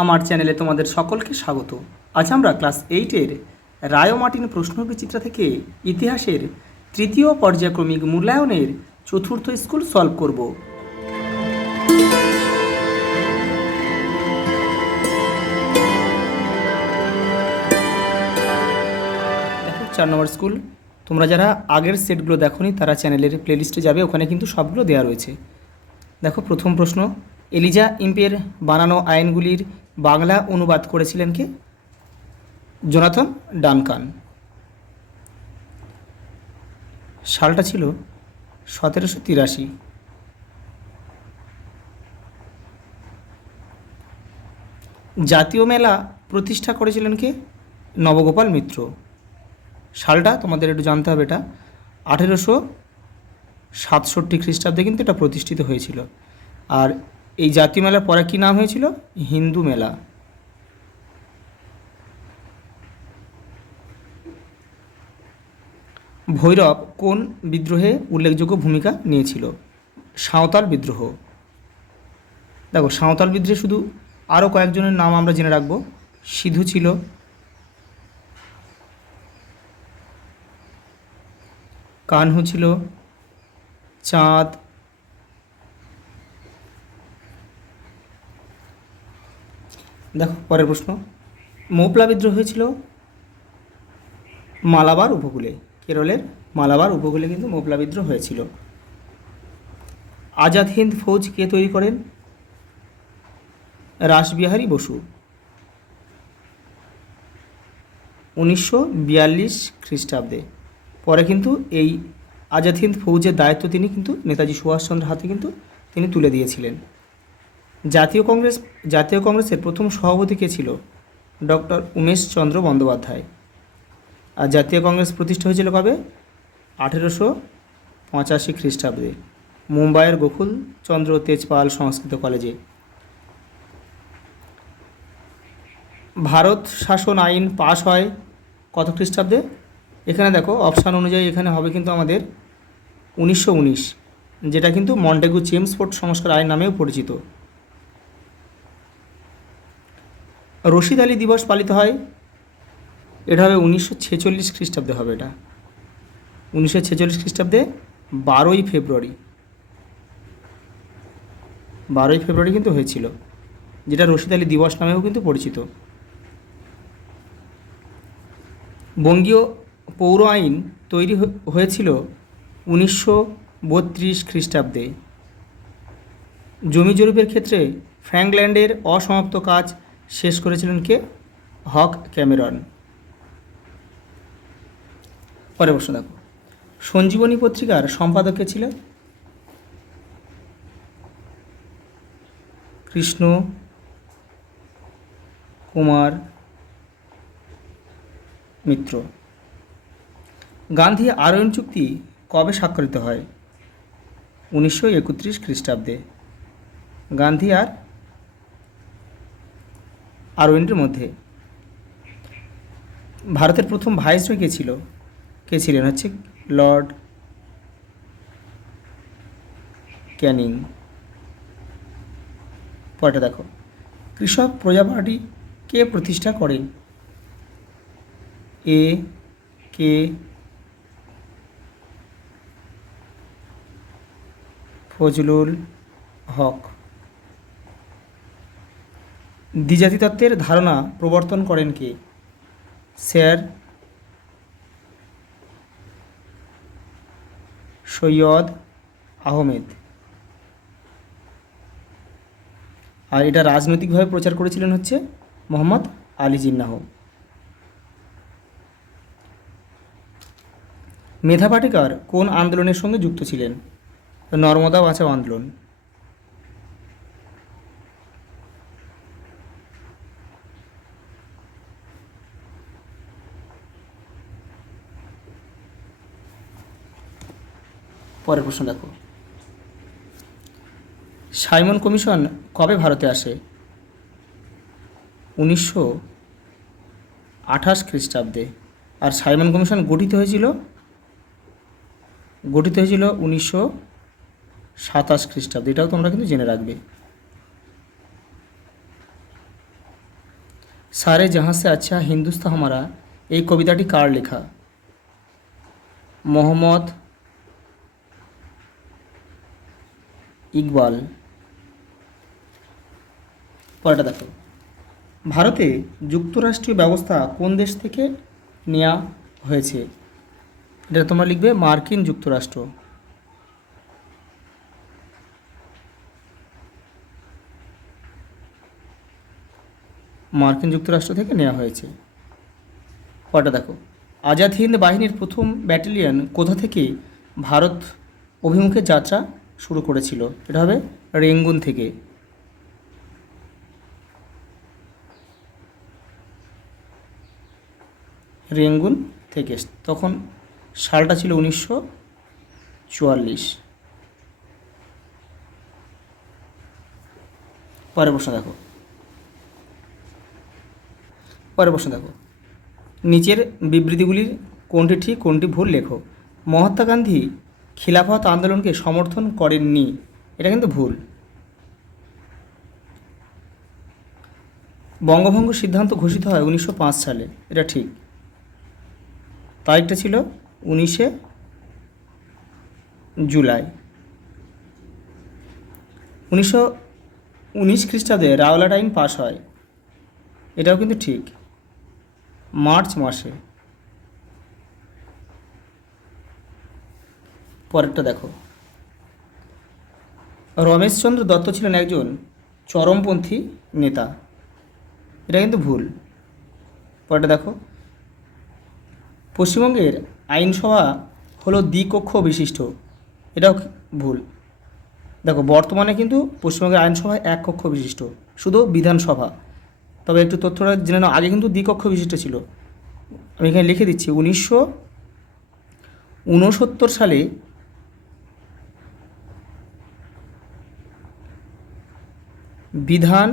আমার চ্যানেলে তোমাদের সকলকে স্বাগত। আজ আমরা ক্লাস 8-এর রায় মার্টিন প্রশ্নবিচিত্রা থেকে ইতিহাসের তৃতীয় পর্যায়ক্রমিক মূল্যায়নের চতুর্থ স্কুল সলভ করব। দেখো 4 নম্বর স্কুল। তোমরা যারা আগের সেটগুলো দেখোনি তারা চ্যানেলের প্লেলিস্টে যাবে, ওখানে কিন্তু সবগুলো দেওয়া রয়েছে। দেখো প্রথম প্রশ্ন, এলিজা ইম্পের বানানো আইনগুলির বাংলা অনুবাদ করেছিলেন কে? Jonathan Duncan. সালটা ছিল 1783। জাতীয় মেলা প্রতিষ্ঠা করেছিলেন কে? নবগোপাল মিত্র। সালটা তোমাদের একটু জানতে হবে, এটা 1867 খ্রিস্টাব্দে কিন্তু এটা প্রতিষ্ঠিত হয়েছিল। আর এই জাতীয় মেলার পরে কী নাম হয়েছিল? হিন্দু মেলা। ভৈরব কোন বিদ্রোহে উল্লেখযোগ্য ভূমিকা নিয়েছিল? সাঁওতাল বিদ্রোহ। দেখো সাঁওতাল বিদ্রোহে শুধু আরও কয়েকজনের নাম আমরা জেনে রাখবো। সিধু ছিল, কানহু ছিল, চাঁদ, দেখো পরের প্রশ্ন, মৌপলা বিদ্রোহ হয়েছিল মালাবার উপকূলে। কেরলের মালাবার উপকূলে কিন্তু মৌপলা বিদ্রোহ হয়েছিল। আজাদ হিন্দ ফৌজ কে তৈরি করেন? রাসবিহারী বসু। 1942 খ্রিস্টাব্দে। পরে কিন্তু এই আজাদ হিন্দ ফৌজের দায়িত্ব তিনি কিন্তু নেতাজি সুভাষচন্দ্রের হাতে কিন্তু তিনি তুলে দিয়েছিলেন। জাতীয় কংগ্রেসের প্রথম সভাপতি কে ছিল? ডক্টর উমেশচন্দ্র বন্দ্যোপাধ্যায়। আর জাতীয় কংগ্রেস প্রতিষ্ঠা হয়েছিল কবে? 1885 খ্রিস্টাব্দে মুম্বাইয়ের গোকুলচন্দ্র তেজপাল সংস্কৃত কলেজে। ভারত শাসন আইন পাশ হয় কত খ্রিস্টাব্দে? এখানে দেখো অপশান অনুযায়ী এখানে হবে কিন্তু আমাদের 1919, যেটা কিন্তু মন্টেগু চেমসফোর্ড সংস্কার আইন নামেও পরিচিত। রশিদ আলী দিবস পালিত হয়, এটা হবে 1946 খ্রিস্টাব্দে হবে। এটা 1946 খ্রিস্টাব্দে 12ই ফেব্রুয়ারি কিন্তু হয়েছিল, যেটা রশিদ আলী দিবস নামেও কিন্তু পরিচিত। বঙ্গীয় পৌর আইন তৈরি হয়েছিল 1932 খ্রিস্টাব্দে। জমি জরিপের ক্ষেত্রে ফ্র্যাঙ্কল্যান্ডের অসমাপ্ত কাজ শেষ করেছিলেন কে? হক ক্যামেরন। পরের প্রশ্ন দেখো, সঞ্জীবনী পত্রিকার সম্পাদক কে ছিলেন? কৃষ্ণ কুমার মিত্র। গান্ধী আরোহণ চুক্তি কবে স্বাক্ষরিত হয়? 1931 খ্রিস্টাব্দে। গান্ধী আর আরোহণের মধ্যে। ভারতের প্রথম ভাইসরয় কে ছিলেন? হচ্ছে লর্ড ক্যানিং। পরেটা দেখো, কৃষক প্রজা পার্টি কে প্রতিষ্ঠা করেন? এ কে ফজলুল হক। দ্বিজাতি তত্ত্বের ধারণা প্রবর্তন করেন কে? স্যার সৈয়দ আহমেদ। আর এটা রাজনৈতিকভাবে প্রচার করেছিলেন হচ্ছে মোহাম্মদ আলী জিন্নাহ। মেধা পাটেকর কোন আন্দোলনের সঙ্গে যুক্ত ছিলেন? নর্মদা বাঁচাও আন্দোলন। পরের প্রশ্ন দেখো, সাইমন কমিশন কবে ভারতে আসে? 1928 খ্রিস্টাব্দে। আর সাইমন কমিশন গঠিত হয়েছিল 1927 খ্রিস্টাব্দে। এটাও তোমরা কিন্তু জেনে রাখবে। সারে জাহাঁ সে আচ্ছা হিন্দুস্তান হামারা এই কবিতাটি কার লেখা? মোহাম্মদ ইকবাল। পরেরটা দেখো, ভারতে যুক্তরাষ্ট্রীয় ব্যবস্থা কোন দেশ থেকে নেওয়া হয়েছে? এটা তোমরা লিখবে মার্কিন যুক্তরাষ্ট্র। মার্কিন যুক্তরাষ্ট্র থেকে নেওয়া হয়েছে। পরেরটা দেখো, আজাদ হিন্দ বাহিনীর প্রথম ব্যাটালিয়ন কোথা থেকে ভারত অভিমুখে যাত্রা শুরু করেছিল? এটা হবে রেঙ্গুন থেকে। রেঙ্গুন থেকে। তখন সালটা ছিল 1944। পরের প্রশ্ন দেখো, নিচের বিবৃতিগুলির কোনটি ঠিক কোনটি ভুল লেখো। মহাত্মা গান্ধী খিলাফত আন্দোলনকে সমর্থন করেননি, এটা কিন্তু ভুল। বঙ্গভঙ্গ সিদ্ধান্ত ঘোষিত হয় 1905 সালে, এটা ঠিক। তারিখটা ছিল 19 জুলাই। 1919 খ্রিস্টাব্দে রাওলাট আইন পাস হয়, এটাও কিন্তু ঠিক, মার্চ মাসে। পরেরটা দেখো, রমেশচন্দ্র দত্ত ছিলেন একজন চরমপন্থী নেতা, এটা কিন্তু ভুল। পরেরটা দেখো, পশ্চিমবঙ্গের আইনসভা হলো দ্বিকক্ষ বিশিষ্ট, এটাও ভুল। দেখো, বর্তমানে কিন্তু পশ্চিমবঙ্গের আইনসভা এক কক্ষ বিশিষ্ট, শুধু বিধানসভা। তবে একটু তথ্যটা জেনে নাও, আগে কিন্তু দ্বিকক্ষ বিশিষ্ট ছিল। আমি এখানে লিখে দিচ্ছি, 1969 সালে বিধান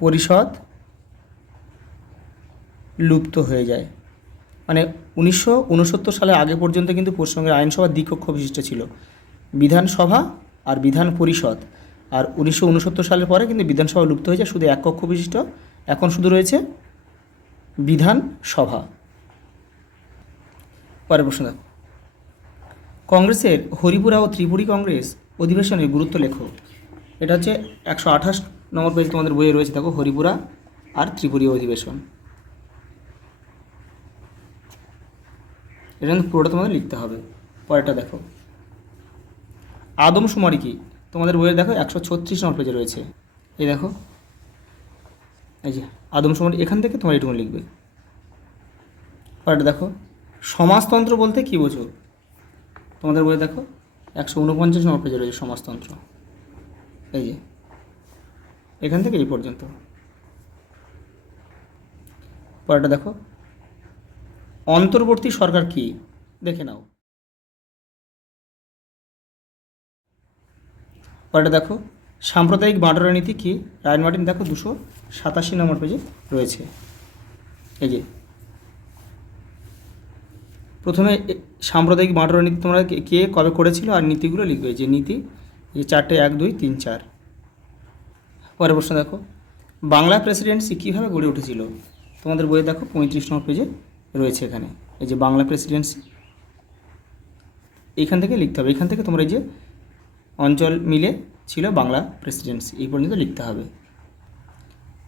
পরিষদ লুপ্ত হয়ে যায়। মানে 1969 সালের আগে পর্যন্ত কিন্তু পশ্চিমবঙ্গের আইনসভা দ্বিকক্ষ বিশিষ্ট ছিল, বিধানসভা আর বিধান পরিষদ। আর 1969 সালের পরে কিন্তু বিধানসভা লুপ্ত হয়ে যায়, শুধু এক কক্ষ বিশিষ্ট এখন শুধু রয়েছে বিধানসভা। পরের প্রশ্ন দেখো, কংগ্রেসের হরিপুরা ও ত্রিপুরী কংগ্রেস অধিবেশনের গুরুত্ব লেখো। এটা হচ্ছে 128 নম্বর পেজ তোমাদের বইয়ে রয়েছে, দেখো হরিপুরা আর ত্রিপুরী অধিবেশন। এটা কিন্তু পুরোটা তোমাদের লিখতে হবে। পরেরটা দেখো, আদমশুমারি কি? তোমাদের বইয়ে দেখো 136 নম্বর পেজে রয়েছে। এই দেখো, এই যে আদমশুমারি, এখান থেকে তোমার এটুকু লিখবে। পরেরটা দেখো, সমাজতন্ত্র বলতে কী বোঝো? তোমাদের বইয়ে দেখো 149 নম্বর পেজে রয়েছে সমাজতন্ত্র। এই যে এখান থেকে এই পর্যন্ত। পরেরটা দেখো, অন্তর্বর্তী সরকার কি? দেখে নাও। পরেরটা দেখো, সাম্প্রদায়িক বাঁটোয়ারা নীতি কি? রায়ন মার্টিন দেখো 287 নম্বর পেজে রয়েছে। এই যে প্রথমে সাম্প্রদায়িক বাঁটোয়ারা নীতি তোমরা কে কবে করেছিল আর নীতিগুলো লিখবে, যে নীতি এই 4টে 1, 2, 3, 4। পরের প্রশ্ন দেখো, বাংলা প্রেসিডেন্সি কীভাবে গড়ে উঠেছিল? তোমাদের বইয়ে দেখো 35 নম্বর পেজে রয়েছে। এখানে এই যে বাংলা প্রেসিডেন্সি, এইখান থেকে লিখতে হবে। এখান থেকে তোমরা এই যে অঞ্চল মিলে ছিল বাংলা প্রেসিডেন্সি, এই পর্যন্ত লিখতে হবে।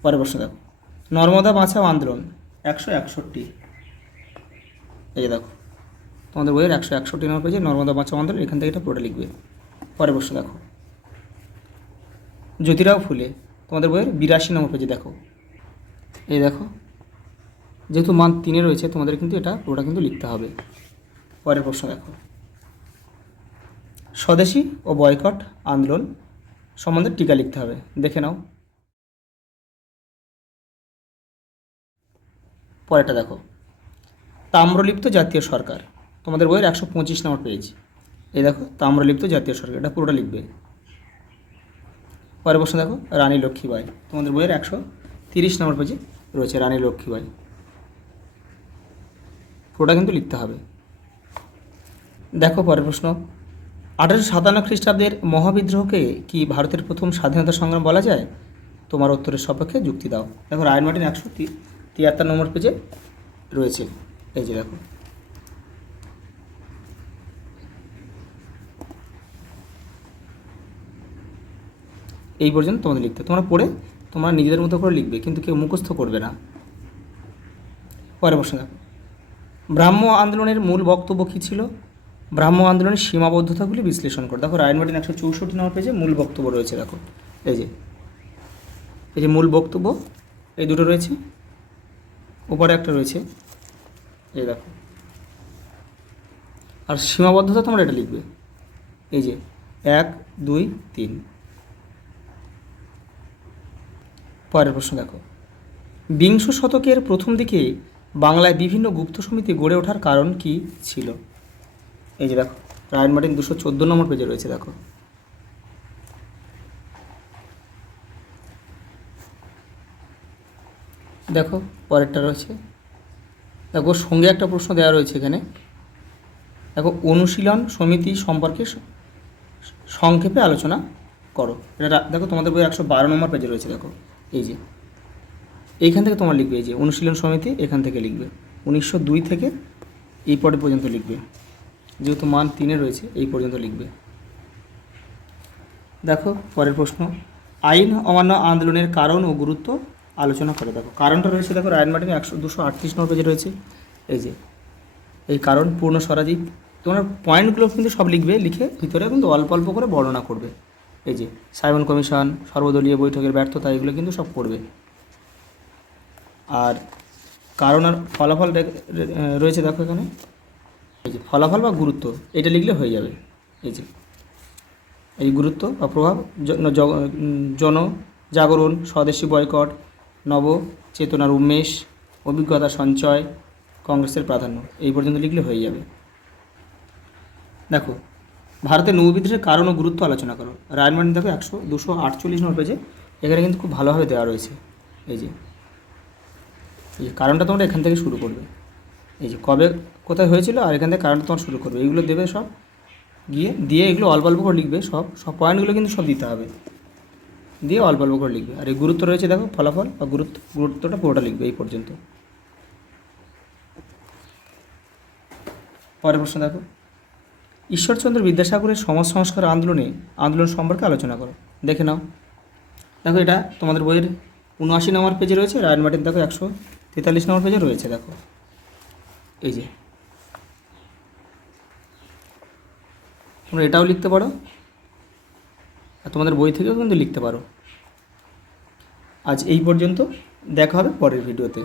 পরের প্রশ্ন দেখো, নর্মদা বাঁচাও আন্দোলন 161। এই যে দেখো তোমাদের বইয়ের 161 নম্বর পেজে নর্মদা বাঁচাও আন্দোলন, এখান থেকে এটা পুরোটা লিখবে। পরের প্রশ্ন দেখো, জ্যোতিরাও ফুলে তোমাদের বইয়ের 82 নম্বর পেজে দেখো। এই দেখো, যেহেতু মান 3 রয়েছে তোমাদের কিন্তু এটা পুরোটা কিন্তু লিখতে হবে। পরের প্রশ্ন দেখো, স্বদেশী ও বয়কট আন্দোলন সম্বন্ধে টিকা লিখতে হবে, দেখে নাও। পরেরটা দেখো, তাম্রলিপ্ত জাতীয় সরকার তোমাদের বইয়ের 125 নম্বর পেজ। এই দেখো তাম্রলিপ্ত জাতীয় সরকার, এটা পুরোটা লিখবে। পরের প্রশ্ন দেখো, রানী লক্ষ্মীবাই তোমাদের বইয়ের 130 নম্বর পেজে রয়েছে, রানী লক্ষ্মীবাই, পুরোটা কিন্তু লিখতে হবে। দেখো পরের প্রশ্ন, 1857 খ্রিস্টাব্দের মহাবিদ্রোহকে কি ভারতের প্রথম স্বাধীনতা সংগ্রাম বলা যায়? তোমার উত্তরের সপক্ষে যুক্তি দাও। দেখো রায়ন মার্টিন 173 নম্বর পেজে রয়েছে, এই যে দেখো। এই পর্যন্ত তোমাদের লিখতে, তোমরা পড়ে তোমরা নিজেদের মতো করে লিখবে, কিন্তু কেউ মুখস্থ করবে না। পরের প্রশ্ন দেখো, ব্রাহ্ম আন্দোলনের মূল বক্তব্য কী ছিল? ব্রাহ্ম আন্দোলনের সীমাবদ্ধতাগুলি বিশ্লেষণ করো। দেখো রায়ন মার্টিন 164 নম্বর পেজে মূল বক্তব্য রয়েছে, দেখো এই যে মূল বক্তব্য, এই দুটো রয়েছে, উপরে একটা রয়েছে, এই দেখো। আর সীমাবদ্ধতা তোমরা এটা লিখবে, এই যে 1, 2, 3। পরের প্রশ্ন দেখো, বিংশ শতকের প্রথম দিকে বাংলায় বিভিন্ন গুপ্ত সমিতি গড়ে ওঠার কারণ কি ছিল? এই যে দেখো রায়ন মার্টিন 214 নম্বর পেজে রয়েছে, দেখো। দেখো পরেরটা রয়েছে, দেখো সঙ্গে একটা প্রশ্ন দেওয়া রয়েছে এখানে, দেখো অনুশীলন সমিতি সম্পর্কে সংক্ষেপে আলোচনা করো। এটা দেখো তোমাদের বই 112 নম্বর পেজে রয়েছে, দেখো এই যে এইখান থেকে তোমার লিখবে, এই যে অনুশীলন সমিতি এখান থেকে লিখবে, 1902 থেকে এই পর্যন্ত লিখবে, যেহেতু মান 3 রয়েছে এই পর্যন্ত লিখবে। দেখো পরের প্রশ্ন, আইন অমান্য আন্দোলনের কারণ ও গুরুত্ব আলোচনা করে। দেখো কারণটা রয়েছে, দেখো রায়ন মার্টিন 238 নম্বর পেজে রয়েছে, এই যে এই কারণ পূর্ণ স্বরাজী। তোমরা পয়েন্টগুলো কিন্তু সব লিখবে, লিখে ভিতরে কিন্তু অল্প অল্প করে বর্ণনা করবে। এই যে সাইমন কমিশন, সর্বদলীয় বৈঠকের ব্যর্থতা, এগুলো কিন্তু সব করবে। আর কারণ আর ফলাফল রয়েছে, দেখো এখানে এই যে ফলাফল বা গুরুত্ব, এটা লিখলে হয়ে যাবে। এই যে এই গুরুত্ব বা প্রভাব, জনজাগরণ, স্বদেশী বয়কট, নবচেতনার উন্মেষ, অভিজ্ঞতা সঞ্চয়, কংগ্রেসের প্রাধান্য, এই পর্যন্ত লিখলে হয়ে যাবে। দেখো ভারতের নৌবিদ্রোহের কারণ ও গুরুত্ব আলোচনা করো। রায়ন মার্টিন দেখো 248 নম্বর পেজে, এখানে কিন্তু খুব ভালোভাবে দেওয়া রয়েছে। এই যে কারণটা তোমরা এখান থেকে শুরু করবে, এই যে কবে কোথায় হয়েছিল, আর এখান থেকে কারণটা তোমরা শুরু করবে, এইগুলো দেবে সব দিয়ে এগুলো অল্প অল্প করে লিখবে, সব পয়েন্টগুলো কিন্তু সব দিতে হবে, দিয়ে অল্প অল্প করে লিখবে। আর এই গুরুত্ব রয়েছে, দেখো ফলাফল বা গুরুত্বটা পুরোটা লিখবে এই পর্যন্ত। পরের প্রশ্ন দেখো, ঈশ্বরচন্দ্র বিদ্যাসাগরের সমাজ সংস্কার আন্দোলন সম্পর্কে আলোচনা করো। দেখে নাও, দেখো এটা তোমাদের বইয়ের 79 নম্বর পেজে রয়েছে, রায়ন মার্টিন দেখো 143 নম্বর পেজে রয়েছে, দেখো এই যে তোমরা এটাও লিখতে পারো, আর তোমাদের বই থেকেও কিন্তু লিখতে পারো। আজ এই পর্যন্ত, দেখা হবে পরের ভিডিওতে।